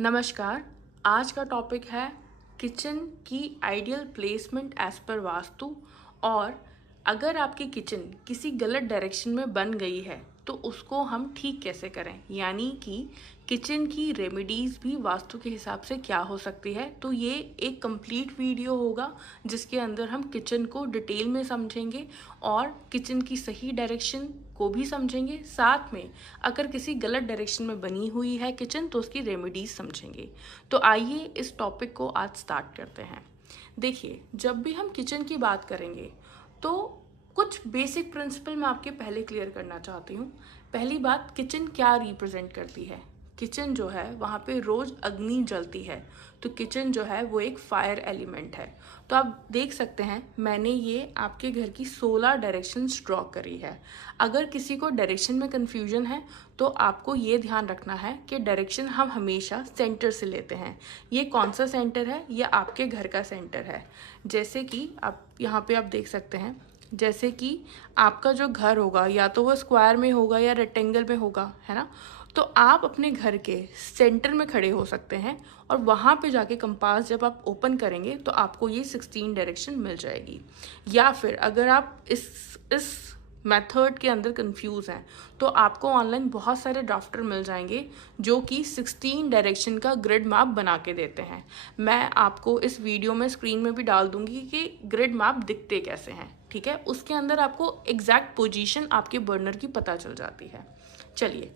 नमस्कार। आज का टॉपिक है किचन की ideal placement as per vastu. और अगर आपकी किचन किसी गलत डायरेक्शन में बन गई है तो उसको हम ठीक कैसे करें, यानी कि किचन की रेमेडीज़ भी वास्तु के हिसाब से क्या हो सकती है। तो ये एक कंप्लीट वीडियो होगा जिसके अंदर हम किचन को डिटेल में समझेंगे और किचन की सही डायरेक्शन को भी समझेंगे। साथ में अगर किसी गलत डायरेक्शन में बनी हुई है किचन तो उसकी रेमेडीज समझेंगे। तो आइए इस टॉपिक को आज स्टार्ट करते हैं। देखिए, जब भी हम किचन की बात करेंगे तो कुछ बेसिक प्रिंसिपल मैं आपके पहले क्लियर करना चाहती हूँ। पहली बात, किचन क्या रिप्रेजेंट करती है। किचन जो है वहाँ पे रोज अग्नि जलती है, तो किचन जो है वो एक फायर एलिमेंट है। तो आप देख सकते हैं मैंने ये आपके घर की 16 डायरेक्शंस ड्रॉ करी है। अगर किसी को डायरेक्शन में कन्फ्यूजन है तो आपको ये ध्यान रखना है कि डायरेक्शन हम हमेशा सेंटर से लेते हैं। ये कौन सा सेंटर है, ये आपके घर का सेंटर है। जैसे कि आप यहाँ पे आप देख सकते हैं, जैसे कि आपका जो घर होगा या तो वो स्क्वायर में होगा या रेक्टेंगल में होगा, है ना। तो आप अपने घर के सेंटर में खड़े हो सकते हैं और वहाँ पे जाके कंपास जब आप ओपन करेंगे तो आपको ये 16 डायरेक्शन मिल जाएगी। या फिर अगर आप इस मेथड के अंदर कंफ्यूज हैं तो आपको ऑनलाइन बहुत सारे ड्राफ्टर मिल जाएंगे जो कि 16 डायरेक्शन का ग्रिड मैप बना के देते हैं। मैं आपको इस वीडियो में स्क्रीन में भी डाल दूंगी कि ग्रिड मैप दिखते कैसे हैं, ठीक है। उसके अंदर आपको एग्जैक्ट पोजीशन आपके बर्नर की पता चल जाती है। चलिए,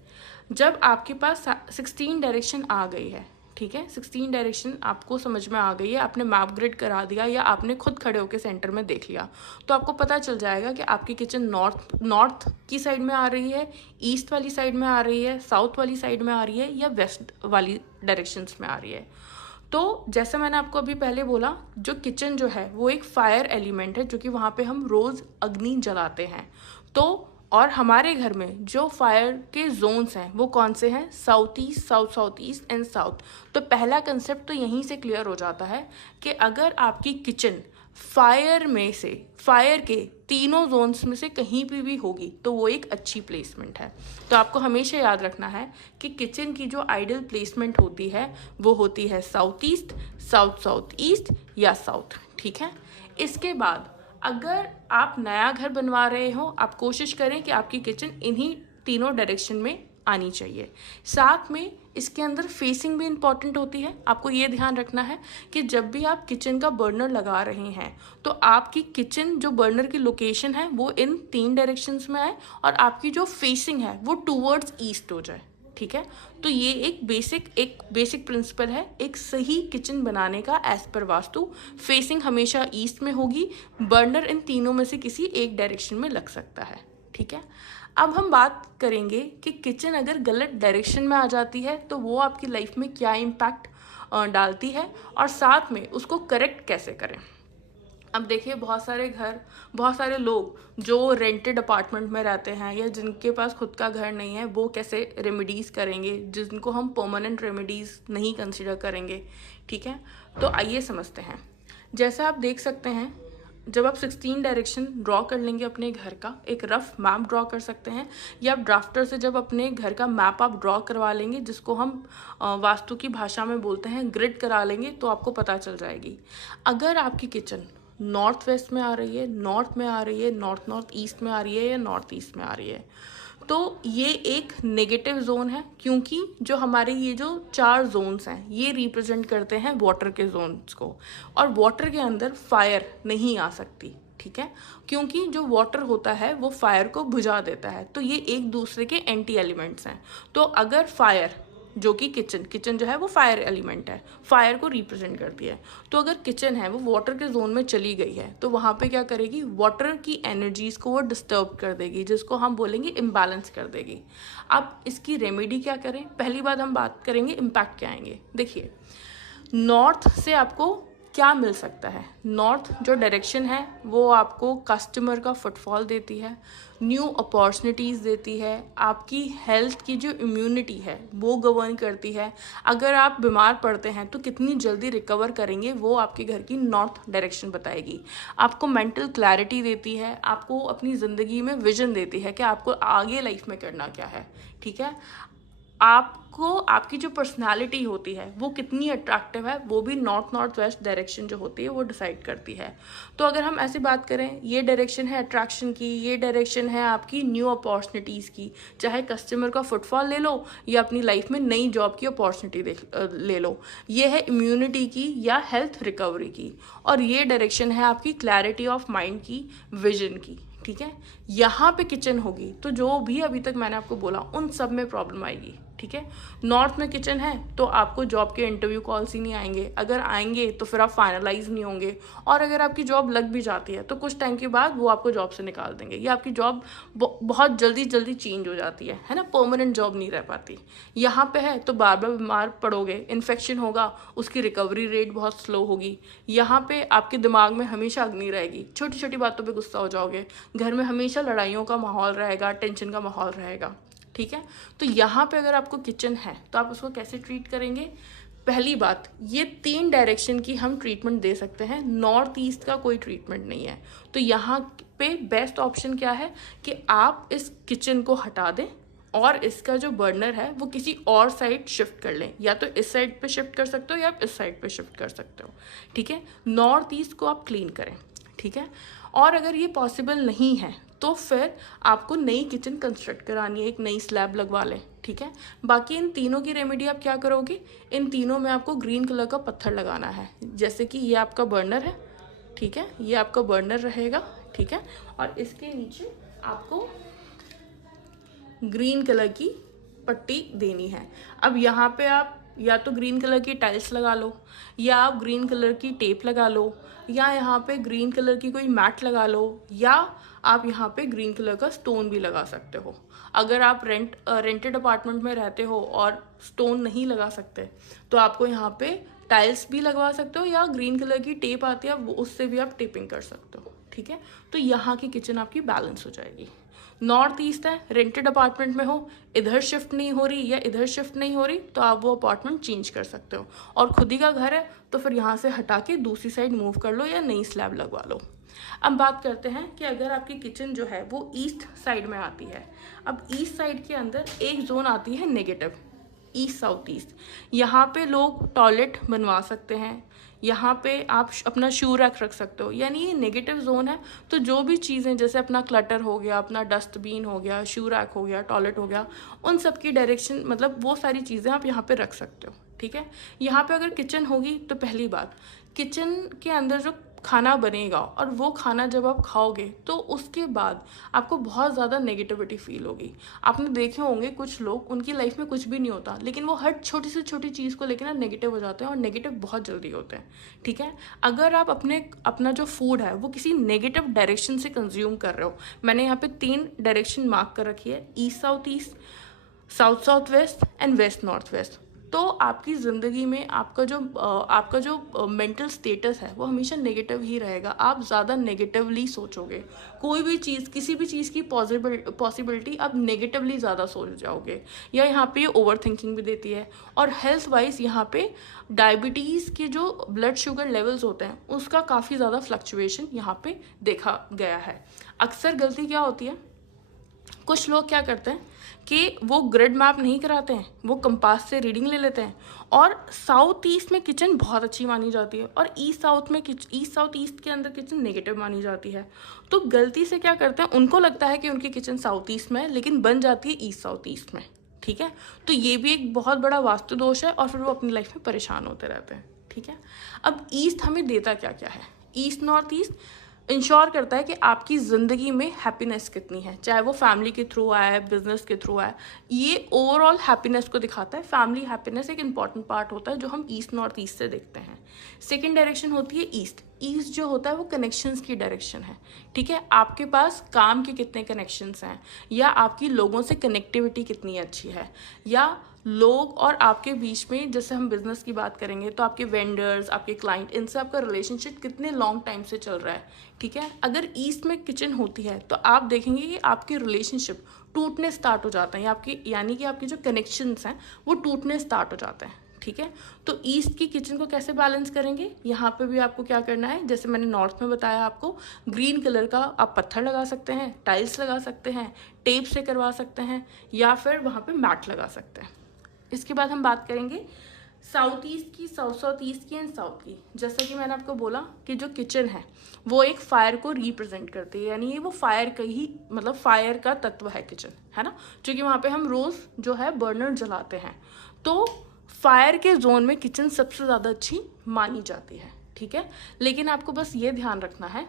जब आपके पास 16 डायरेक्शन आ गई है, ठीक है, 16 डायरेक्शन आपको समझ में आ गई है, आपने मैप ग्रिड करा दिया या आपने खुद खड़े होकर सेंटर में देख लिया, तो आपको पता चल जाएगा कि आपकी किचन नॉर्थ की साइड में आ रही है, ईस्ट वाली साइड में आ रही है, साउथ वाली साइड में आ रही है या वेस्ट वाली डायरेक्शंस में आ रही है। तो जैसे मैंने आपको अभी पहले बोला, जो किचन जो है वो एक फायर एलिमेंट है, जो कि वहाँ पे हम रोज़ अग्नि जलाते हैं। तो और हमारे घर में जो फायर के जोन्स हैं वो कौन से हैं, south east, south east and south. तो पहला कंसेप्ट तो यहीं से क्लियर हो जाता है कि अगर आपकी किचन फायर के तीनों जोन्स में से कहीं भी होगी तो वो एक अच्छी प्लेसमेंट है। तो आपको हमेशा याद रखना है कि किचन की जो आइडियल प्लेसमेंट होती है वो होती है साउथ ईस्ट, साउथ ईस्ट या साउथ, ठीक है। इसके बाद अगर आप नया घर बनवा रहे हो, आप कोशिश करें कि आपकी किचन इन्हीं तीनों डायरेक्शन में आनी चाहिए। साथ में इसके अंदर फेसिंग भी इम्पॉर्टेंट होती है। आपको ये ध्यान रखना है कि जब भी आप किचन का बर्नर लगा रहे हैं तो आपकी किचन जो बर्नर की लोकेशन है वो इन 3 डायरेक्शंस में आए और आपकी जो फेसिंग है वो टूवर्ड्स ईस्ट हो जाए, ठीक है। तो ये एक बेसिक प्रिंसिपल है एक सही किचन बनाने का एज पर वास्तु। फेसिंग हमेशा ईस्ट में होगी, बर्नर इन तीनों में से किसी एक डायरेक्शन में लग सकता है, ठीक है। अब हम बात करेंगे कि किचन अगर गलत डायरेक्शन में आ जाती है तो वो आपकी लाइफ में क्या इम्पैक्ट डालती है और साथ में उसको करेक्ट कैसे करें। अब देखिए, बहुत सारे लोग जो रेंटेड अपार्टमेंट में रहते हैं या जिनके पास खुद का घर नहीं है वो कैसे रेमेडीज़ करेंगे, जिनको हम परमानेंट रेमेडीज़ नहीं कंसिडर करेंगे, ठीक है। तो आइए समझते हैं। जैसा आप देख सकते हैं, जब आप 16 डायरेक्शन ड्रॉ कर लेंगे अपने घर का, एक रफ मैप ड्रॉ कर सकते हैं या आप ड्राफ्टर से जब अपने घर का मैप आप ड्रॉ करवा लेंगे, जिसको हम वास्तु की भाषा में बोलते हैं ग्रिड करा लेंगे, तो आपको पता चल जाएगी। अगर आपकी किचन नॉर्थ वेस्ट में आ रही है, नॉर्थ में आ रही है, नॉर्थ ईस्ट में आ रही है या नॉर्थ ईस्ट में आ रही है, तो ये एक नेगेटिव जोन है, क्योंकि जो हमारे ये जो 4 जोन्स हैं ये रिप्रेजेंट करते हैं वाटर के जोन्स को, और वाटर के अंदर फायर नहीं आ सकती, ठीक है, क्योंकि जो वाटर होता है वो फायर को बुझा देता है। तो ये एक दूसरे के एंटी एलिमेंट्स हैं। तो अगर फायर, जो कि किचन जो है वो फायर एलिमेंट है, फायर को रिप्रेजेंट करती है, तो अगर किचन है वो वाटर के जोन में चली गई है तो वहाँ पे क्या करेगी, वाटर की एनर्जीज को वो डिस्टर्ब कर देगी, जिसको हम बोलेंगे इम्बैलेंस कर देगी। अब इसकी रेमेडी क्या करें, पहली बात हम बात करेंगे इम्पैक्ट क्या आएंगे। देखिए, नॉर्थ से आपको क्या मिल सकता है। नॉर्थ जो डायरेक्शन है वो आपको कस्टमर का फुटफॉल देती है, न्यू अपॉर्चुनिटीज़ देती है, आपकी हेल्थ की जो इम्यूनिटी है वो गवर्न करती है। अगर आप बीमार पड़ते हैं तो कितनी जल्दी रिकवर करेंगे वो आपके घर की नॉर्थ डायरेक्शन बताएगी। आपको मेंटल क्लैरिटी देती है, आपको अपनी ज़िंदगी में विजन देती है कि आपको आगे लाइफ में करना क्या है, ठीक है। आपको आपकी जो पर्सनालिटी होती है वो कितनी अट्रैक्टिव है, वो भी नॉर्थ वेस्ट डायरेक्शन जो होती है वो डिसाइड करती है। तो अगर हम ऐसी बात करें, ये डायरेक्शन है अट्रैक्शन की, ये डायरेक्शन है आपकी न्यू अपॉर्चुनिटीज़ की, चाहे कस्टमर का फुटफॉल ले लो या अपनी लाइफ में नई जॉब की अपॉर्चुनिटी ले लो, ये है इम्यूनिटी की या हेल्थ रिकवरी की, और ये डायरेक्शन है आपकी क्लैरिटी ऑफ माइंड की, विजन की। ठीक है, यहाँ पे किचन होगी तो जो भी अभी तक मैंने आपको बोला उन सब में प्रॉब्लम आएगी। ठीक है, नॉर्थ में किचन है तो आपको जॉब के इंटरव्यू कॉल्स ही नहीं आएंगे, अगर आएंगे तो फिर आप फाइनलाइज नहीं होंगे, और अगर आपकी जॉब लग भी जाती है तो कुछ टाइम के बाद वो आपको जॉब से निकाल देंगे, या आपकी जॉब बहुत जल्दी चेंज हो जाती है ना, परमानेंट जॉब नहीं रह पाती। यहाँ पे है तो बार बार बीमार पड़ोगे, इन्फेक्शन होगा, उसकी रिकवरी रेट बहुत स्लो होगी। यहाँ पे आपके दिमाग में हमेशा अग्नि रहेगी, छोटी छोटी बातों पे गुस्सा हो जाओगे, घर में हमेशा लड़ाइयों का माहौल रहेगा, टेंशन का माहौल रहेगा। ठीक है, तो यहाँ पे अगर आपको किचन है तो आप उसको कैसे ट्रीट करेंगे? पहली बात, ये 3 डायरेक्शन की हम ट्रीटमेंट दे सकते हैं, नॉर्थ ईस्ट का कोई ट्रीटमेंट नहीं है। तो यहाँ पे बेस्ट ऑप्शन क्या है कि आप इस किचन को हटा दें और इसका जो बर्नर है वो किसी और साइड शिफ्ट कर लें, या तो इस साइड पे शिफ्ट कर सकते हो या आप इस साइड पे शिफ्ट कर सकते हो। ठीक है, नॉर्थ ईस्ट को आप क्लीन करें। ठीक है, और अगर ये पॉसिबल नहीं है तो फिर आपको नई किचन कंस्ट्रक्ट करानी है, एक नई स्लैब लगवा लें। ठीक है, बाकी इन तीनों की रेमेडी आप क्या करोगे, इन तीनों में आपको ग्रीन कलर का पत्थर लगाना है, जैसे कि ये आपका बर्नर है। ठीक है, ये आपका बर्नर रहेगा। ठीक है, और इसके नीचे आपको ग्रीन कलर की पट्टी देनी है। अब यहाँ पे आप या तो ग्रीन कलर की टाइल्स लगा लो, या आप ग्रीन कलर की टेप लगा लो, या यहाँ पे ग्रीन कलर की कोई मैट लगा लो, या आप यहाँ पे ग्रीन कलर का स्टोन भी लगा सकते हो। अगर आप रेंटेड अपार्टमेंट में रहते हो और स्टोन नहीं लगा सकते तो आपको यहाँ पे टाइल्स भी लगवा सकते हो, या ग्रीन कलर की टेप आती है वो उससे भी आप टेपिंग कर सकते हो। ठीक है, तो यहाँ की किचन आपकी बैलेंस हो जाएगी। नॉर्थ ईस्ट है, रेंटेड अपार्टमेंट में हो, इधर शिफ्ट नहीं हो रही या इधर शिफ्ट नहीं हो रही तो आप वो अपार्टमेंट चेंज कर सकते हो, और खुद ही का घर है तो फिर यहाँ से हटा के दूसरी साइड मूव कर लो या नई स्लैब लगवा लो। अब बात करते हैं कि अगर आपकी किचन जो है वो ईस्ट साइड में आती है, अब ईस्ट साइड के अंदर एक जोन आती है नेगेटिव, ईस्ट साउथ ईस्ट। यहाँ पे लोग टॉयलेट बनवा सकते हैं, यहाँ पे आप अपना शू रैक रख सकते हो, यानी ये नेगेटिव जोन है। तो जो भी चीज़ें जैसे अपना क्लटर हो गया, अपना डस्टबिन हो गया, शू रैक हो गया, टॉयलेट हो गया, उन सब की डायरेक्शन मतलब वो सारी चीज़ें आप यहाँ पे रख सकते हो। ठीक है, यहाँ पे अगर किचन होगी तो पहली बात, किचन के अंदर जो खाना बनेगा और वो खाना जब आप खाओगे तो उसके बाद आपको बहुत ज़्यादा नेगेटिविटी फील होगी। आपने देखे होंगे कुछ लोग, उनकी लाइफ में कुछ भी नहीं होता लेकिन वो हर छोटी से छोटी चीज़ को लेकर ना नेगेटिव हो जाते हैं, और नेगेटिव बहुत जल्दी होते हैं। ठीक है, अगर आप अपना जो फूड है वो किसी नेगेटिव डायरेक्शन से कंज्यूम कर रहे हो, मैंने यहाँ पे 3 डायरेक्शन मार्क कर रखी है, east south east, south south west and west north west. तो आपकी ज़िंदगी में आपका जो मेंटल स्टेटस है वो हमेशा नेगेटिव ही रहेगा। आप ज़्यादा नेगेटिवली सोचोगे, कोई भी चीज़, किसी भी चीज़ की पॉसिबिलिटी आप नेगेटिवली ज़्यादा सोच जाओगे, या यहाँ पे ओवर थिंकिंग भी देती है। और हेल्थ वाइज यहाँ पे डायबिटीज़ के जो ब्लड शुगर लेवल्स होते हैं उसका काफ़ी ज़्यादा फ्लक्चुएशन यहाँ पे देखा गया है। अक्सर गलती क्या होती है, कुछ लोग क्या करते हैं कि वो ग्रिड मैप नहीं कराते हैं, वो कंपास से रीडिंग ले लेते हैं, और साउथ ईस्ट में किचन बहुत अच्छी मानी जाती है और ईस्ट साउथ ईस्ट के अंदर किचन नेगेटिव मानी जाती है। तो गलती से क्या करते हैं, उनको लगता है कि उनकी किचन साउथ ईस्ट में है लेकिन बन जाती है ईस्ट साउथ ईस्ट में। ठीक है, तो ये भी एक बहुत बड़ा वास्तु दोष है और फिर वो अपनी लाइफ में परेशान होते रहते हैं। ठीक है, अब ईस्ट हमें देता क्या क्या है, ईस्ट नॉर्थ ईस्ट इंश्योर करता है कि आपकी ज़िंदगी में हैप्पीनेस कितनी है, चाहे वो फैमिली के थ्रू आए, बिजनेस के थ्रू आए, ये ओवरऑल हैप्पीनेस को दिखाता है। फैमिली हैप्पीनेस एक इंपॉर्टेंट पार्ट होता है जो हम ईस्ट नॉर्थ ईस्ट से देखते हैं। सेकंड डायरेक्शन होती है ईस्ट। ईस्ट जो होता है वो कनेक्शंस की डायरेक्शन है। ठीक है, आपके पास काम के कितने कनेक्शंस हैं, या आपकी लोगों से कनेक्टिविटी कितनी अच्छी है, या लोग और आपके बीच में, जैसे हम बिजनेस की बात करेंगे तो आपके वेंडर्स, आपके क्लाइंट, इनसे आपका रिलेशनशिप कितने लॉन्ग टाइम से चल रहा है। ठीक है, अगर ईस्ट में किचन होती है तो आप देखेंगे कि आपके रिलेशनशिप टूटने स्टार्ट हो जाते हैं, यानी कि आपके जो कनेक्शंस हैं वो टूटने स्टार्ट हो जाते हैं। ठीक है, तो ईस्ट की किचन को कैसे बैलेंस करेंगे, यहाँ पे भी आपको क्या करना है, जैसे मैंने नॉर्थ में बताया आपको, ग्रीन कलर का आप पत्थर लगा सकते हैं, टाइल्स लगा सकते हैं, टेप से करवा सकते हैं, या फिर वहाँ पे मैट लगा सकते हैं। इसके बाद हम बात करेंगे साउथ ईस्ट की, साउथ ईस्ट की एंड साउथ की। जैसा कि मैंने आपको बोला कि जो किचन है वो एक फायर को रिप्रेजेंट करती है, यानी ये वो फायर का ही मतलब फायर का तत्व है किचन, है ना, क्योंकि वहाँ पे हम रोज़ जो है बर्नर जलाते हैं। तो फायर के जोन में किचन सबसे ज़्यादा अच्छी मानी जाती है, ठीक है। लेकिन आपको बस ये ध्यान रखना है,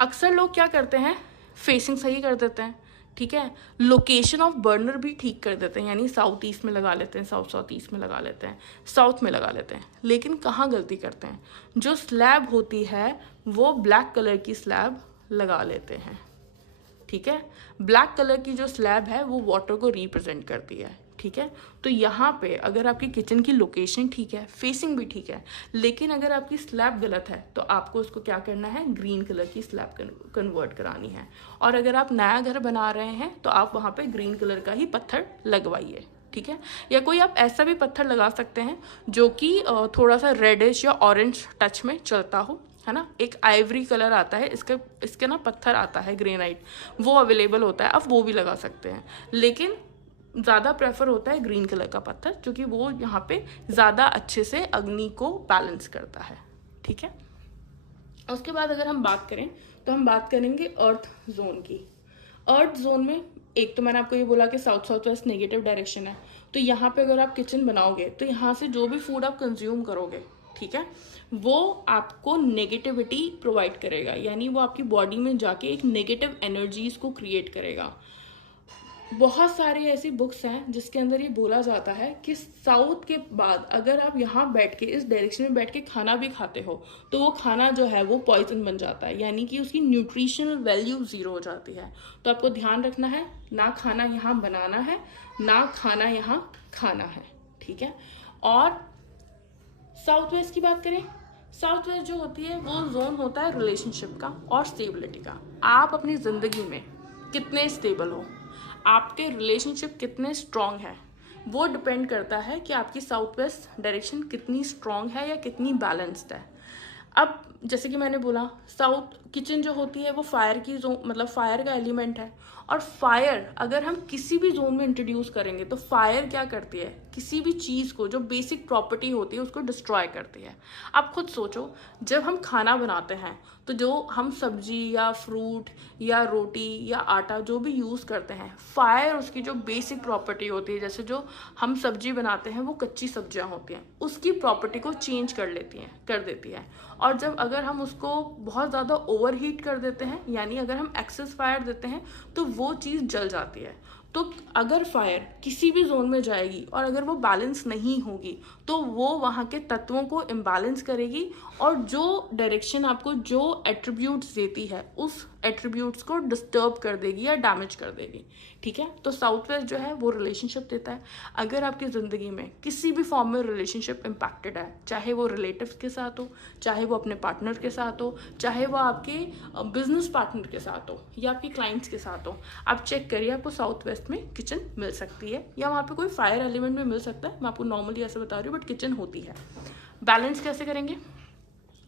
अक्सर लोग क्या करते हैं, फेसिंग सही कर देते हैं, ठीक है, लोकेशन ऑफ बर्नर भी ठीक कर देते हैं, यानी साउथ ईस्ट में लगा लेते हैं, साउथ ईस्ट में लगा लेते हैं, साउथ में लगा लेते हैं। लेकिन कहाँ गलती करते हैं, जो स्लैब होती है वो ब्लैक कलर की स्लैब लगा लेते हैं, ठीक है। ब्लैक कलर की जो स्लैब है वो वाटर को रिप्रेजेंट करती है, ठीक है। तो यहाँ पे अगर आपकी किचन की लोकेशन ठीक है, फेसिंग भी ठीक है, लेकिन अगर आपकी स्लैब गलत है तो आपको उसको क्या करना है, ग्रीन कलर की स्लैब कन्वर्ट करानी है। और अगर आप नया घर बना रहे हैं तो आप वहाँ पे ग्रीन कलर का ही पत्थर लगवाइए, ठीक है। या कोई आप ऐसा भी पत्थर लगा सकते हैं जो कि थोड़ा सा रेडिश या ऑरेंज टच में चलता हो, है ना। एक आइवरी कलर आता है, इसके ना पत्थर आता है ग्रेनाइट, वो अवेलेबल होता है, आप वो भी लगा सकते हैं। लेकिन ज़्यादा प्रेफर होता है ग्रीन कलर का पत्थर, क्योंकि वो यहाँ पे ज़्यादा अच्छे से अग्नि को बैलेंस करता है, ठीक है। उसके बाद अगर हम बात करें तो हम बात करेंगे अर्थ जोन की। अर्थ जोन में एक तो मैंने आपको ये बोला कि साउथ वेस्ट नेगेटिव डायरेक्शन है, तो यहाँ पे अगर आप किचन बनाओगे तो यहाँ से जो भी फूड आप कंज्यूम करोगे, ठीक है, वो आपको नेगेटिविटी प्रोवाइड करेगा, यानी वो आपकी बॉडी में जाके एक नेगेटिव एनर्जीज को क्रिएट करेगा। बहुत सारी ऐसी बुक्स हैं जिसके अंदर ये बोला जाता है कि साउथ के बाद अगर आप यहाँ बैठ के इस डायरेक्शन में बैठ के खाना भी खाते हो तो वो खाना जो है वो पॉइजन बन जाता है, यानी कि उसकी न्यूट्रिशनल वैल्यू ज़ीरो हो जाती है। तो आपको ध्यान रखना है, ना खाना यहाँ बनाना है, ना खाना यहाँ खाना है, ठीक है। और साउथ वेस्ट की बात करें, साउथ वेस्ट जो होती है वो जोन होता है रिलेशनशिप का और स्टेबिलिटी का। आप अपनी ज़िंदगी में कितने स्टेबल हो, आपके रिलेशनशिप कितने स्ट्रॉन्ग है, वो डिपेंड करता है कि आपकी साउथ वेस्ट डायरेक्शन कितनी स्ट्रॉन्ग है या कितनी बैलेंस्ड है। अब जैसे कि मैंने बोला, साउथ किचन जो होती है वो फायर की जोन मतलब फायर का एलिमेंट है, और फायर अगर हम किसी भी जोन में इंट्रोड्यूस करेंगे तो फायर क्या करती है, किसी भी चीज़ को जो बेसिक प्रॉपर्टी होती है उसको डिस्ट्रॉय करती है। आप खुद सोचो, जब हम खाना बनाते हैं तो जो हम सब्जी या फ्रूट या रोटी या आटा जो भी यूज़ करते हैं, फायर उसकी जो बेसिक प्रॉपर्टी होती है, जैसे जो हम सब्जी बनाते हैं वो कच्ची सब्जियां होती हैं, उसकी प्रॉपर्टी को चेंज कर देती है। और जब अगर हम उसको बहुत ज़्यादा ओवरहीट कर देते हैं, यानी अगर हम एक्सेस फायर देते हैं तो वो चीज़ जल जाती है। तो अगर फायर किसी भी जोन में जाएगी और अगर वो बैलेंस नहीं होगी तो वो वहाँ के तत्वों को इम्बैलेंस करेगी, और जो डायरेक्शन आपको जो एट्रीब्यूट्स देती है उस एट्रीब्यूट्स को डिस्टर्ब कर देगी या डैमेज कर देगी, ठीक है। तो साउथ वेस्ट जो है वो रिलेशनशिप देता है। अगर आपकी ज़िंदगी में किसी भी फॉर्म में रिलेशनशिप इम्पैक्टेड है, चाहे वो रिलेटिव्स के साथ हो, चाहे वो अपने पार्टनर के साथ हो, चाहे वो आपके बिजनेस पार्टनर के साथ हो या आपके क्लाइंट्स के साथ हो, आप चेक करिए, आपको साउथ वेस्ट में किचन मिल सकती है, या वहाँ पे कोई फायर एलिमेंट भी मिल सकता है। मैं आपको नॉर्मली ऐसे बता रही हूँ, बट किचन होती है। बैलेंस कैसे करेंगे,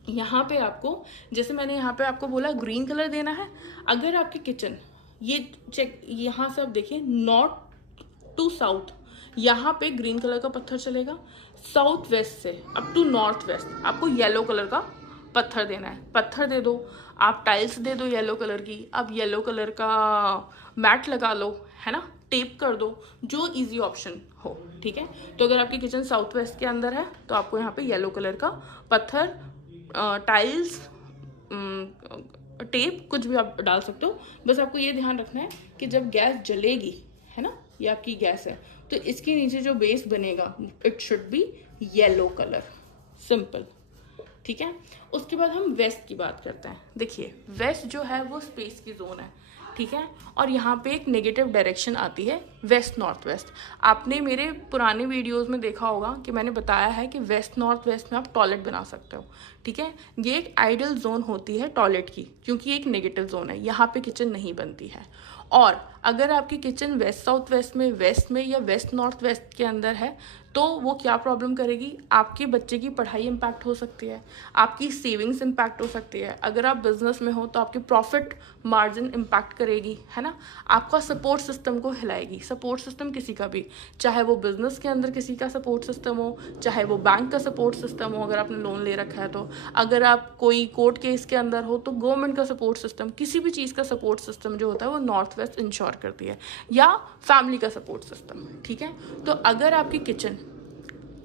यहाँ पे आपको, जैसे मैंने यहाँ पे आपको बोला ग्रीन कलर देना है। अगर आपकी किचन ये चेक, यहाँ से आप देखिए, नॉर्थ टू साउथ यहाँ पे ग्रीन कलर का पत्थर चलेगा, साउथ वेस्ट से अप टू नॉर्थ वेस्ट आपको येलो कलर का पत्थर देना है। पत्थर दे दो, आप टाइल्स दे दो येलो कलर की, आप येलो कलर का मैट लगा लो, है ना, टेप कर दो, जो इजी ऑप्शन हो, ठीक है। तो अगर आपकी किचन साउथ वेस्ट के अंदर है तो आपको यहाँ पे येलो कलर का पत्थर, टाइल्स, टेप, कुछ भी आप डाल सकते हो। बस आपको ये ध्यान रखना है कि जब गैस जलेगी, है ना, ये आपकी गैस है, तो इसके नीचे जो बेस बनेगा it should be yellow colour, simple, ठीक है। उसके बाद हम वेस्ट की बात करते हैं। देखिए, वेस्ट जो है वो स्पेस की जोन है, ठीक है, और यहाँ पे एक नेगेटिव डायरेक्शन आती है वेस्ट नॉर्थ वेस्ट। आपने मेरे पुराने वीडियोस में देखा होगा कि मैंने बताया है कि वेस्ट नॉर्थ वेस्ट में आप टॉयलेट बना सकते हो, ठीक है। ये एक आइडियल जोन होती है टॉयलेट की, क्योंकि एक नेगेटिव जोन है, यहाँ पे किचन नहीं बनती है। और अगर आपकी किचन वेस्ट साउथ वेस्ट में, वेस्ट में या वेस्ट नॉर्थ वेस्ट के अंदर है तो वो क्या प्रॉब्लम करेगी, आपके बच्चे की पढ़ाई इम्पैक्ट हो सकती है, आपकी सेविंग्स इम्पैक्ट हो सकती है, अगर आप बिजनेस में हो तो आपके प्रॉफिट मार्जिन इम्पैक्ट करेगी, है ना, आपका सपोर्ट सिस्टम को हिलाएगी। सपोर्ट सिस्टम किसी का भी, चाहे वो बिजनेस के अंदर किसी का सपोर्ट सिस्टम हो, चाहे वो बैंक का सपोर्ट सिस्टम हो, अगर आपने लोन ले रखा है तो, अगर आप कोई कोर्ट केस के अंदर हो तो गवर्नमेंट का सपोर्ट सिस्टम, किसी भी चीज़ का सपोर्ट सिस्टम जो होता है वो नॉर्थ वेस्ट इंश्योर करती है, या फैमिली का सपोर्ट सिस्टम, ठीक है। तो अगर आपकी किचन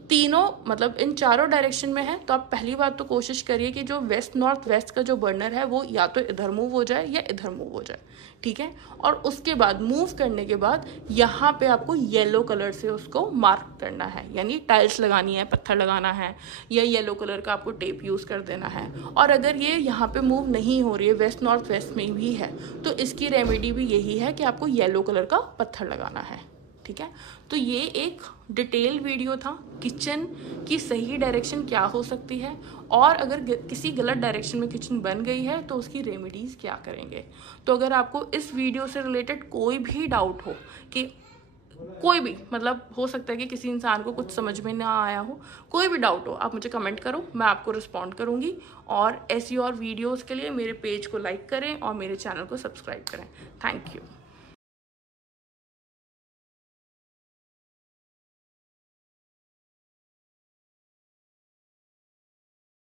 तीनों मतलब इन चारों डायरेक्शन में है तो आप पहली बात तो कोशिश करिए कि जो वेस्ट नॉर्थ वेस्ट का जो बर्नर है वो या तो इधर मूव हो जाए या इधर मूव हो जाए, ठीक है। और उसके बाद मूव करने के बाद यहाँ पे आपको येलो कलर से उसको मार्क करना है, यानी टाइल्स लगानी है, पत्थर लगाना है, या येलो कलर का आपको टेप यूज़ कर देना है। और अगर ये यहाँ पे मूव नहीं हो रही है, वेस्ट नॉर्थ वेस्ट में भी है, तो इसकी रेमेडी भी यही है कि आपको येलो कलर का पत्थर लगाना है, ठीक है। तो ये एक डिटेल वीडियो था किचन की सही डायरेक्शन क्या हो सकती है, और अगर किसी गलत डायरेक्शन में किचन बन गई है तो उसकी रेमेडीज़ क्या करेंगे। तो अगर आपको इस वीडियो से रिलेटेड कोई भी डाउट हो, कि कोई भी मतलब हो सकता है कि किसी इंसान को कुछ समझ में ना आया हो, कोई भी डाउट हो, आप मुझे कमेंट करो, मैं आपको रिस्पॉन्ड करूँगी। और ऐसी और वीडियोज़ के लिए मेरे पेज को लाइक करें और मेरे चैनल को सब्सक्राइब करें। Thank you.